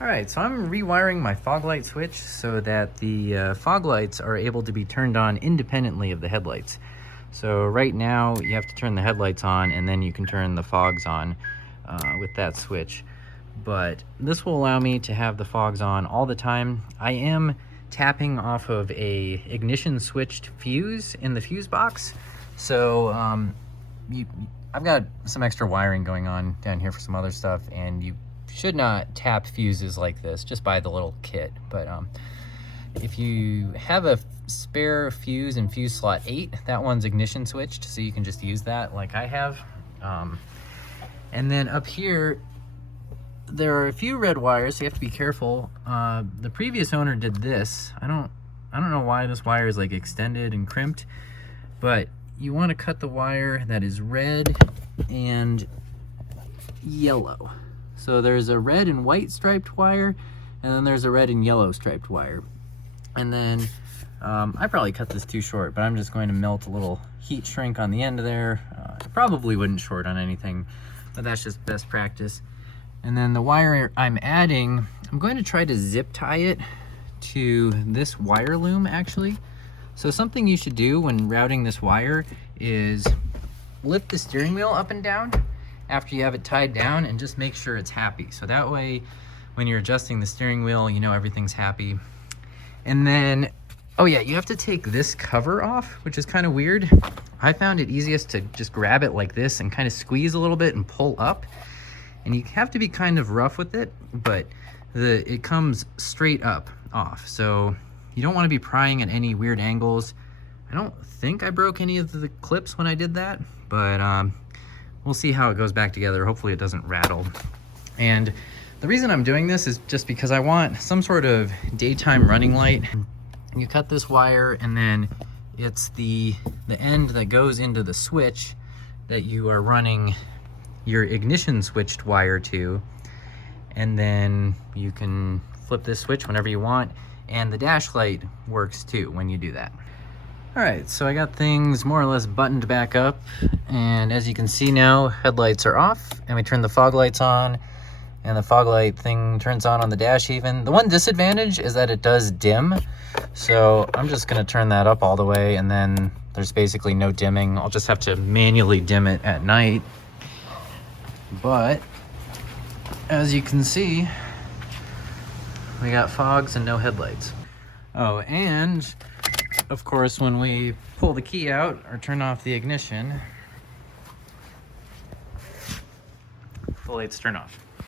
All right, so I'm rewiring my fog light switch so that the fog lights are able to be turned on independently of the headlights. So right now you have to turn the headlights on and then you can turn the fogs on with that switch. But this will allow me to have the fogs on all the time. I am tapping off of a ignition switched fuse in the fuse box. So I've got some extra wiring going on down here for some other stuff, and you should not tap fuses like this, just buy the little kit. But if you have a spare fuse in fuse slot 8, that one's ignition switched, so you can just use that like I have. And then up here, there are a few red wires, so you have to be careful. The previous owner did this. I don't know why this wire is like extended and crimped, but you want to cut the wire that is red and yellow. So there's a red and white striped wire, and then there's a red and yellow striped wire. And then I probably cut this too short, but I'm just going to melt a little heat shrink on the end of there. It probably wouldn't short on anything, but that's just best practice. And then the wire I'm adding, I'm going to try to zip tie it to this wire loom actually. So something you should do when routing this wire is lift the steering wheel up and down after you have it tied down and just make sure it's happy. So that way, when you're adjusting the steering wheel, you know everything's happy. And then, oh yeah, you have to take this cover off, which is kind of weird. I found it easiest to just grab it like this and kind of squeeze a little bit and pull up. And you have to be kind of rough with it, but it comes straight up off. So you don't want to be prying at any weird angles. I don't think I broke any of the clips when I did that, but we'll see how it goes back together. Hopefully it doesn't rattle. And the reason I'm doing this is just because I want some sort of daytime running light. You cut this wire, and then it's the end that goes into the switch that you are running your ignition switched wire to, and then you can flip this switch whenever you want, and the dash light works too when you do that. All right, so I got things more or less buttoned back up, and as you can see now, headlights are off, and we turn the fog lights on, and the fog light thing turns on the dash even. The one disadvantage is that it does dim, so I'm just gonna turn that up all the way, and then there's basically no dimming. I'll just have to manually dim it at night. But as you can see, we got fogs and no headlights. Oh, and of course, when we pull the key out or turn off the ignition, the lights turn off.